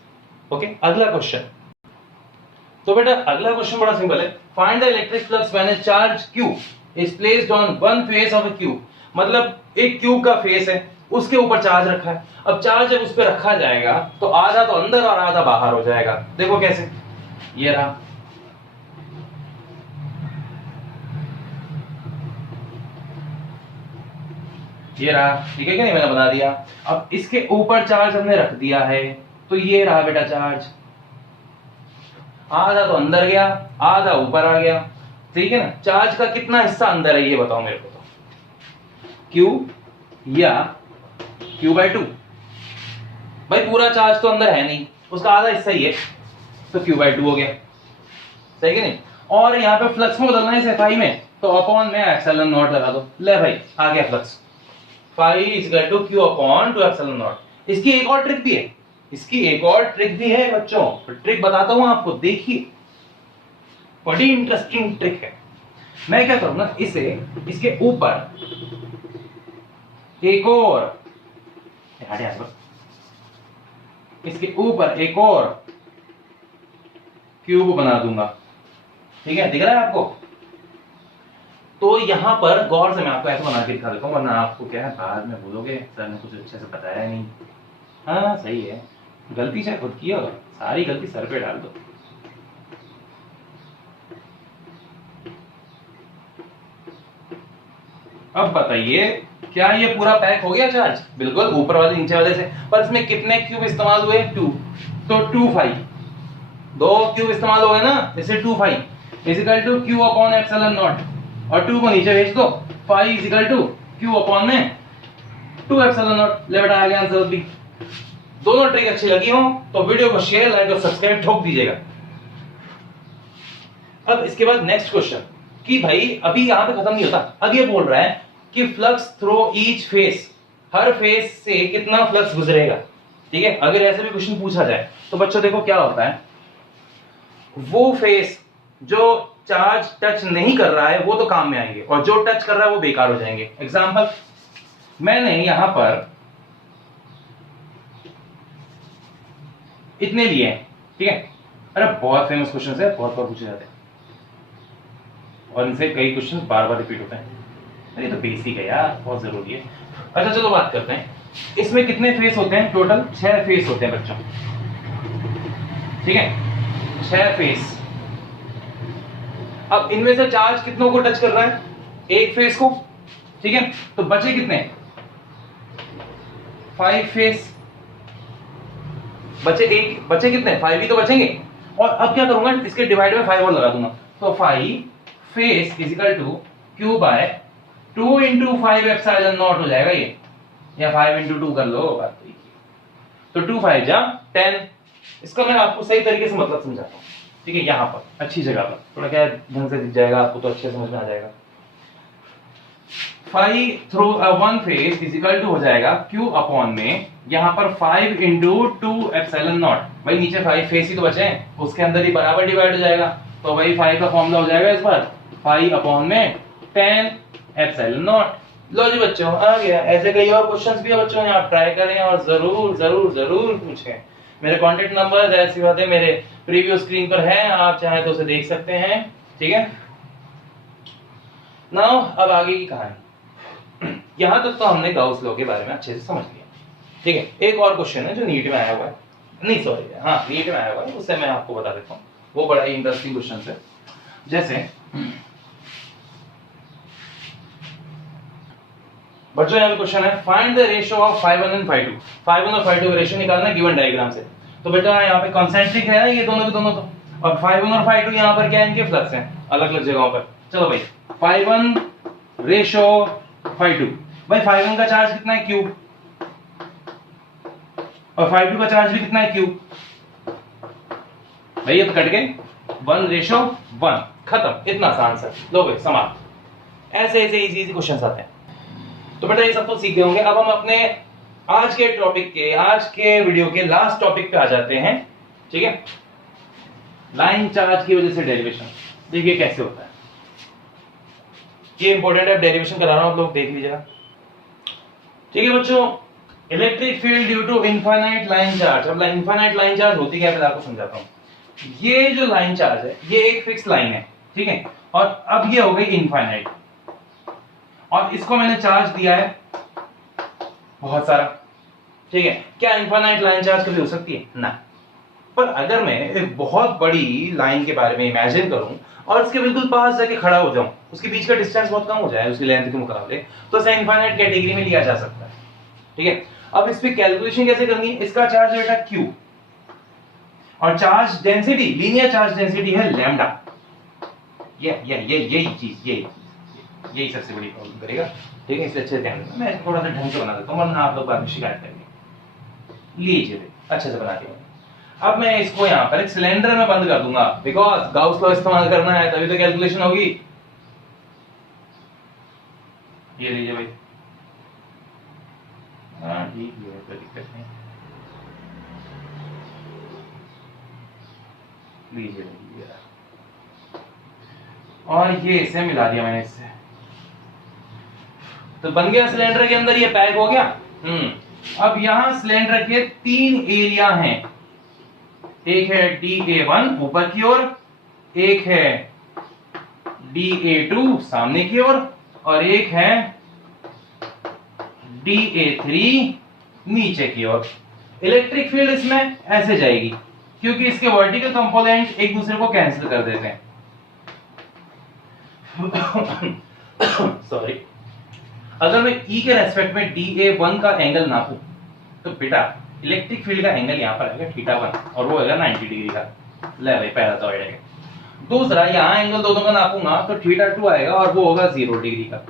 Okay, अगला क्वेश्चन। तो बेटा अगला क्वेश्चन बड़ा सिंपल है। Find the electric flux when a charge q is placed on one face of a cube। मतलब एक क्यूब का फेस है, उसके ऊपर चार्ज रखा है। अब चार्ज जब उस पर रखा जाएगा तो आधा तो अंदर और आधा बाहर हो जाएगा। देखो कैसे, ये रहा, ये रहा, ठीक है क्या नहीं, मैंने बना दिया। अब इसके ऊपर चार्ज हमने रख दिया है, तो ये रहा बेटा चार्ज। आधा तो अंदर गया, आधा ऊपर आ गया, ठीक है ना। चार्ज का कितना हिस्सा अंदर है ये बताओ मेरे को, तो Q या Q/2। भाई पूरा चार्ज तो अंदर है नहीं, उसका आधा हिस्सा ही है, तो Q/2 हो गया, सही है नहीं। और यहाँ पे फ्लक्स में बदलना है इसे फाई में, तो अपॉन में एप्सिलॉन नॉट लगा दो। ले भाई आ गया flux, phi is equal to Q upon 2 epsilon naught. इसकी एक और ट्रिक भी है, इसकी एक और ट्रिक भी है बच्चों, ट्रिक बताता हूं आपको, देखिए बड़ी इंटरेस्टिंग ट्रिक है। मैं क्या करूंगा, इसे इसके ऊपर एक और, इसके ऊपर एक और क्यूब बना दूंगा, ठीक है, दिख रहा है आपको। तो यहां पर गौर से मैं आपको ऐसा बना के दिखा देता हूं, वरना आपको क्या है बाद में बोलोगे सर ने कुछ अच्छे से बताया नहीं। हाँ सही है, गलती चाहे खुद की होगा, सारी गलती सर पे डाल दो। अब बताइए क्या ये पूरा पैक हो गया चार्ज? बिल्कुल, ऊपर वाले नीचे वाले से। पर इसमें कितने क्यूब इस्तेमाल हुए? 2। तो 2 5, 2 क्यूब इस्तेमाल हो गए ना, इसे 2 5 is equal to Q upon epsilon naught, और 2 को नीचे भेज दो, 5 इजिकल टू क्यू अपॉन में 2 एप्सिलॉन नॉट। ले बेटा आ गया आंसर भी। दोनों ट्रिक अच्छी लगी हो तो वीडियो को शेयर, लाइक और सब्सक्राइब ठोक दीजिएगा। अब इसके बाद नेक्स्ट क्वेश्चन कि भाई अभी यहां पे खत्म नहीं होता, अब ये बोल रहा है कि फ्लक्स थ्रू ईच फेस, हर फेस से कितना फ्लक्स गुजरेगा। ठीक है, अगर ऐसे भी क्वेश्चन पूछा जाए तो बच्चों देखो क्या होता है, वो फेस जो चार्ज टच नहीं कर रहा है वो तो काम में आएंगे, और जो टच कर रहा है वो बेकार हो जाएंगे। एग्जांपल मैंने यहां पर इतने लिए हैं, ठीक है। अरे बहुत फेमस क्वेश्चन है, बहुत बार पूछे जाते हैं, और इनसे कई क्वेश्चन बार बार रिपीट होते हैं। ये तो बेसिक है यार, बहुत जरूरी है। अच्छा चलो बात करते हैं, इसमें कितने फेस होते हैं? टोटल 6 फेस होते हैं बच्चों, ठीक है, 6 फेस। अब इनमें से चार्ज कितनों को टच कर रहा है? एक फेस को, ठीक है। तो बचे कितने? 5 फेस। बचे कितने? 5 ही तो बचेंगे। और अब क्या करूंगा, इसके डिवाइड में 5 और लगा दूंगा, तो 5 फेस is equal to Q by 2 into 5 epsilon naught हो जाएगा ये, या 5 इंटू 2 कर लो, बात तो 2 5 जा 10। इसका मैं आपको सही तरीके से मतलब समझाता हूँ, ठीक है। यहां पर अच्छी जगह पर थोड़ा क्या ढंग से दिख जाएगा आपको, तो अच्छे समझ में आ जाएगा। 5 थ्रू 1 फेस इजिकल टू हो जाएगा क्यू अपॉन में यहां पर 5 इंटू 2 एप्सिलॉन नॉट। भाई नीचे 5 फेस ही तो बचे हैं, उसके अंदर ही बराबर डिवाइड हो जाएगा, तो भाई 5 का फॉर्मूला हो जाएगा इस बार 5 अपॉन में 10 एप्सिलॉन नॉट। लो जी बच्चों आ गया। ऐसे कई और क्वेश्चंस भी है बच्चों, आप ट्राई करें और जरूर जरूर जरूर पूछें। मेरे कांटेक्ट नंबर ऐसी बात है मेरे प्रीव्यू स्क्रीन पर है, आप चाहे तो उसे देख सकते हैं, ठीक है। नाउ अब आगे की कहानी। यहां तक तो हमने गाउस लॉ के बारे में अच्छे से समझ लिया, ठीक है। एक और क्वेश्चन है जो नीट में आया हुआ है, नहीं सॉरी हाँ नीट में आया हुआ है, उससे मैं आपको बता देता हूँ, वो बड़ा ही इंटरेस्टिंग क्वेश्चन है। जैसे बच्चों यहाँ पे क्वेश्चन है, find the ratio of 5 and 5 2। 5 और 5 2 का रेशियो निकालना गिवन डायग्राम से। तो बेटा यहाँ पे कॉन्सेंट्रिक है ना ये दोनों के दोनों, तो और 5 और 5 2 यहाँ पर क्या है, इनके फ्लक्स हैं अलग अलग जगहों पर। चलो भाई 5 रेशियो 5 2, भाई 5 का चार्ज कितना है क्यू, और 5 2 का चार्ज भी कितना है क्यू। भाई ये तो कट गए, 1 रेशियो 1, खत्म, इतना सा आंसर। लो भाई समाप्त। ऐसे ऐसे इजी इजी क्वेश्चंस आते हैं। तो बेटा ये सब तो सीख गए होंगे। अब हम अपने आज के टॉपिक के, आज के वीडियो के लास्ट टॉपिक पे आ जाते हैं, ठीक है। लाइन चार्ज की वजह से डेरिवेशन, देखिए कैसे होता है, ये इंपॉर्टेंट है, डेरिवेशन करा रहा हूं, आप लोग देख लीजिएगा, ठीक है बच्चों। Electric field due to infinite line charge. अब इनफाइनाइट लाइन चार्ज होती क्या है पहले आपको समझाता हूं। ये जो लाइन चार्ज है ये एक फिक्स लाइन है, ठीक है, और अब ये हो गई इनफाइनाइट, और इसको मैंने चार्ज दिया है बहुत सारा, ठीक है। क्या इनफाइनाइट लाइन चार्ज कभी हो सकती है? ना। पर अगर मैं एक बहुत बड़ी लाइन के बारे में इमेजिन करूं और उसके बिल्कुल पास जाके खड़ा हो जाऊं, उसके बीच का डिस्टेंस बहुत कम हो जाए उसकी लेंथ के मुकाबले, तो इसे इनफाइनाइट कैटेगरी में लिया जा सकता है, ठीक है। अब इस पे कैलकुलेशन कैसे करनी है? इसका चार्ज बेटा क्यू, और charge density, linear charge density है लैम्डा। यही चीज यही सबसे बड़ी प्रॉब्लम करेगा, ठीक है। इसलिए अच्छे ध्यान देना, मैं थोड़ा सा ढंग से बना देता हूँ वरना आप लोग बाद में शिकायत करेंगे। लीजिए अच्छे से बना के। अब मैं इसको यहाँ पर एक सिलेंडर में बंद कर दूंगा, बिकॉज गाउस लॉ इस्तेमाल करना है तभी तो कैलकुलेशन होगी। ये लीजिए भाई, हाँ ठीक है, कोई दिक्कत नहीं। लीजिए लीजिए, और ये इसे मिला दिया मैंने इससे, तो बन गया सिलेंडर के अंदर, ये पैक हो गया। अब यहां सिलेंडर के 3 एरिया हैं, एक है DA1 ऊपर की ओर, एक है DA2 सामने की ओर, और एक है DA3 नीचे की ओर। इलेक्ट्रिक फील्ड इसमें ऐसे जाएगी क्योंकि इसके वर्टिकल कंपोनेंट एक दूसरे को कैंसिल कर देते हैं। सॉरी, अगर मैं E के रेस्पेक्ट में DA1 का एंगल नापूं तो बेटा इलेक्ट्रिक फील्ड का एंगल यहां पर आएगा θ1 और वो आएगा 90 डिग्री का। ले भाई, पहला तो आइडिया। दूसरा, यहां एंगल दोनों का नापूंगा तो θ2 आएगा और वो होगा 0 डिग्री का।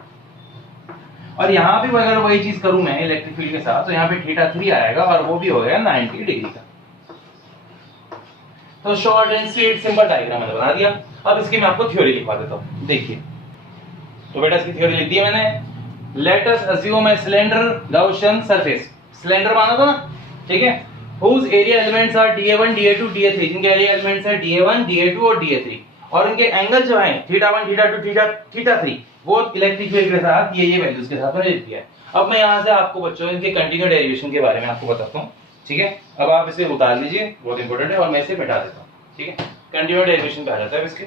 और यहां भी अगर वही चीज करूं मैं इलेक्ट्रिक फील्ड के साथ तो यहां पे θ3 आएगा और वो भी होगा 90 डिग्री का। तो short and sweet simple diagram मैंने बना दिया। अब इसकी मैं आपको थ्योरी लिखवा देता हूं, देखिए। तो बेटा इसकी थ्योरी लिख दी है मैंने। Let us assume a cylinder Gaussian surface, cylinder माना था ना, ठीक है, whose area elements are DA1 DA2 DA3, जिनके एरिया एलिमेंट्स है DA1 DA2 और DA3, और इनके एंगल जो है θ1 θ2 θ3 वो इलेक्ट्रिक फील्ड के साथ ये वैल्यूज के साथ मैंने लिख दिया है। अब मैं यहां से आपको बच्चों इनके कंटीन्यू डेरिवेशन के बारे में आपको बताता हूं, ठीक है। अब आप इसे उतार लीजिए, बहुत इंपॉर्टेंट है, और मैं इसे मिटा देता हूं, ठीक है। कंटीन्यू डेरिवेशन पे आ जाता है इसके।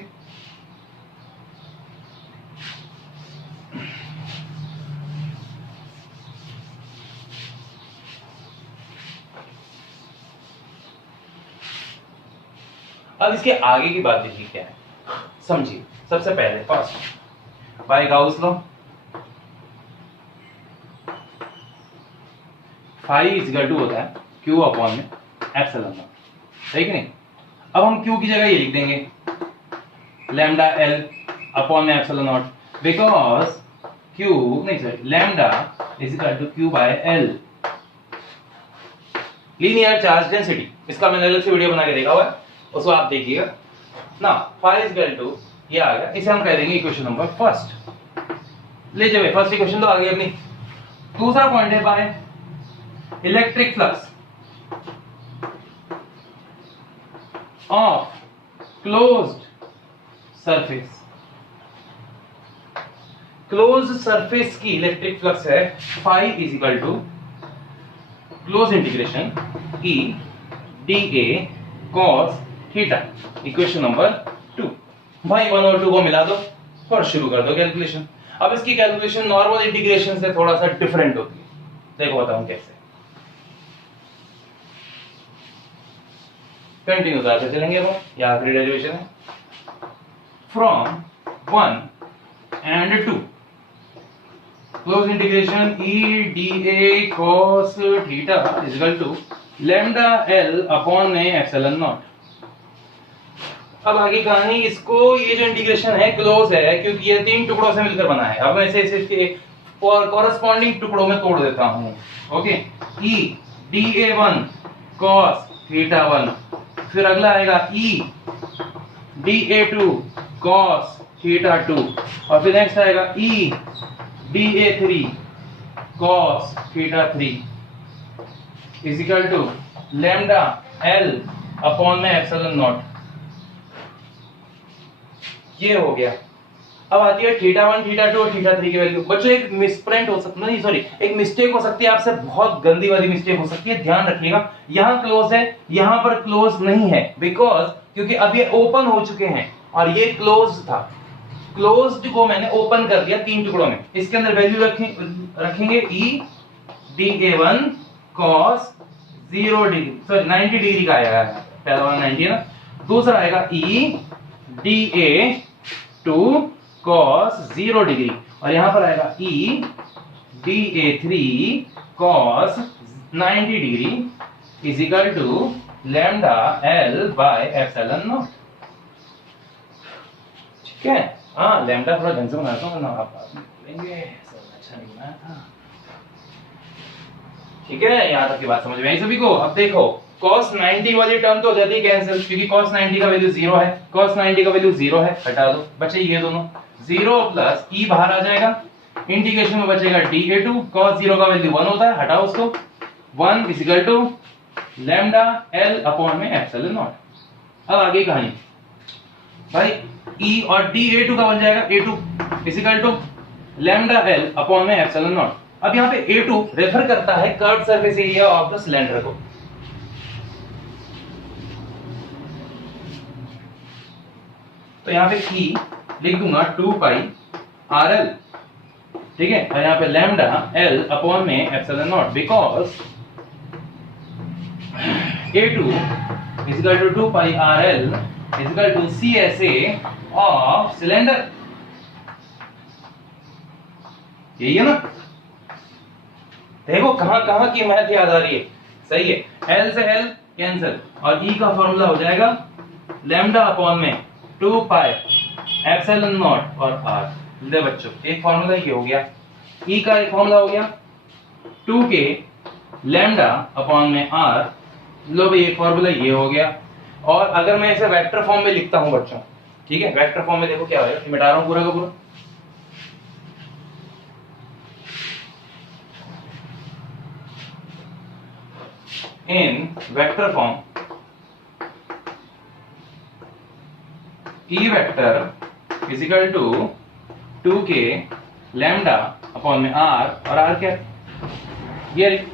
अब इसके आगे की बात देखिए क्या है, समझिए। सबसे पहले first by Gauss law, phi equal to होता है Q अपॉन में एप्सिलॉन नॉट, सही कि नहीं। अब हम Q की जगह ये लिख देंगे लैम्डा L अपॉन में एप्सिलॉन नॉट, बिकॉज Q नहीं sorry lambda is equal to Q by L, linear charge density. इसका मैंने अलग से वीडियो बना के देखा हुआ है, उसको आप देखिएगा ना। फाई इज इक्वल टू ये आ गया, इसे हम कह देंगे इक्वेशन नंबर फर्स्ट। ले जाइए, फर्स्ट इक्वेशन तो आ गई अपनी। दूसरा पॉइंट है by electric flux of closed surface, closed surface की इलेक्ट्रिक फ्लक्स है phi is equal to close integration E dA cos theta, equation number 2। भाई 1 और 2 को मिला दो और शुरू कर दो कैलकुलेशन। अब इसकी कैलकुलेशन नॉर्मल इंटीग्रेशन से थोड़ा सा डिफरेंट होती है, देखो बताऊं कैसे। कंटिन्यू करते चलेंगे, वो ये आखिरी डेरिवेशन है। From 1 and 2 close integration E dA cos theta is equal to lambda L upon में एप्सिलॉन नॉट। अब आगे कहानी, इसको ये जो इंटीग्रेशन है क्लोज है क्योंकि ये 3 टुकड़ों से मिलकर बना है। अब मैं इसे इसके कॉरेस्पॉन्डिंग टुकड़ों में तोड़ देता हूं, ओके। E dA1 cos θ1, फिर अगला आएगा E dA2 cos θ2, और फिर नेक्स्ट आएगा E dA3 cos θ3 is equal to lambda L upon में एप्सिलॉन नॉट। ये हो गया। अब आती है θ1 θ2 और θ3 की वैल्यू। बच्चों एक मिसप्रिंट हो सकता है, नहीं सॉरी, एक मिस्टेक हो सकती है आपसे, बहुत गंदी वाली मिस्टेक हो सकती है, ध्यान रखिएगा। यहां क्लोज है, यहां पर क्लोज नहीं है, बिकॉज क्योंकि अब ये ओपन हो चुके हैं और ये क्लोज था। क्लोज्ड को मैंने ओपन कर दिया 3 टुकड़ों में। इसके अंदर वैल्यू रखेंगे E dA1 cos 0 degree, sorry 90 degree का आएगा, पहला वाला 90 है ना। दूसरा आएगा E dA2 cos 0 डिग्री, और यहां पर आएगा E dA3 cos 90 degree is equal to lambda L by epsilon naught, ठीक है। हाँ, लैम्डा थोड़ा ढंग से बनाता हूं ना, आप लेंगे सब अच्छा नहीं बनाया था, ठीक है। यहां तक की बात समझ में आई सभी को। अब देखो cos 90 वाली टर्म तो हो जाती है कैंसिल, क्योंकि cos 90 का वैल्यू 0 है, cos 90 का वैल्यू 0 है, हटा दो, बचे ये दोनों। 0 प्लस E बाहर आ जाएगा, इंटीग्रेशन में बचेगा dA2 cos 0 का वैल्यू 1 होता है, हटाओ उसको। 1 is equal to lambda L upon में एप्सिलॉन नॉट। अब आगे कहानी, भाई E और D A2 का बन जाएगा A2 equal to lambda L upon में एप्सिलॉन नॉट। अब यहाँ पे A2 रेफर करता है curved surface area of the cylinder को। तो यहाँ पे E लिख दूंगा 2 पाई RL, ठीक है, और यहाँ पे लैम्डा L अपॉन में epsilon naught, because A2 equal to 2 pi RL equal to CSA of cylinder. यही है ना? देखो कहां कहां की मैथ याद आ रही है। सही है, L से L कैंसिल और E का फॉर्मूला हो जाएगा लैम्डा अपॉन में 2 पाई एप्सिलॉन नॉट और R। ले बच्चों, एक फॉर्मूला ये हो गया, E का एक फॉर्मूला हो गया 2k लैम्डा अपॉन में R। लो भाई एक फॉर्मूला ये हो गया। और अगर मैं इसे वेक्टर फॉर्म में लिखता हूं बच्चों, ठीक है, वेक्टर फॉर्म में देखो क्या होगा, मिटा रहा हूं पूरा का पूरा। In vector form E vector is equal to 2k lambda upon में R, और R क्या, ये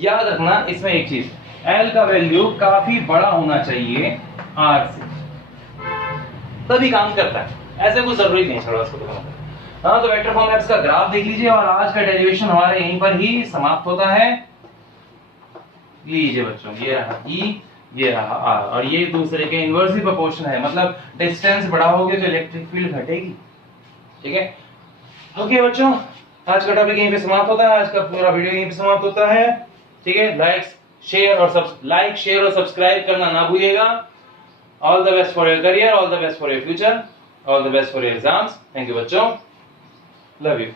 याद रखना इसमें एक चीज, L का वैल्यू काफी बड़ा होना चाहिए R से, तभी काम करता है, ऐसे कोई जरूरी नहीं छोड़ा उसको। हाँ, तो वेक्टर फॉर्म मैप्स का ग्राफ देख लीजिए और आज का डेरिवेशन हमारे यहीं पर ही समाप्त होता है। लीजिए बच्चों, ये रहा E, ये रहा R, और ये दूसरे के इनवर्सली प्रोपोर्शन है, मतलब डिस्टेंस बड़ा होगा तो इलेक्ट्रिक फील्ड घटेगी। ठीक है, ओके बच्चों, आज का टॉपिक यहीं पे समाप्त होता है, आज का पूरा वीडियो यहीं पे समाप्त होता है। ठीक है, लाइक शेयर और सब्सक्राइब करना ना भूलिएगा। All the best for your career, all the best for your future, all the best for your exams. Thank you बच्चों, लव यू।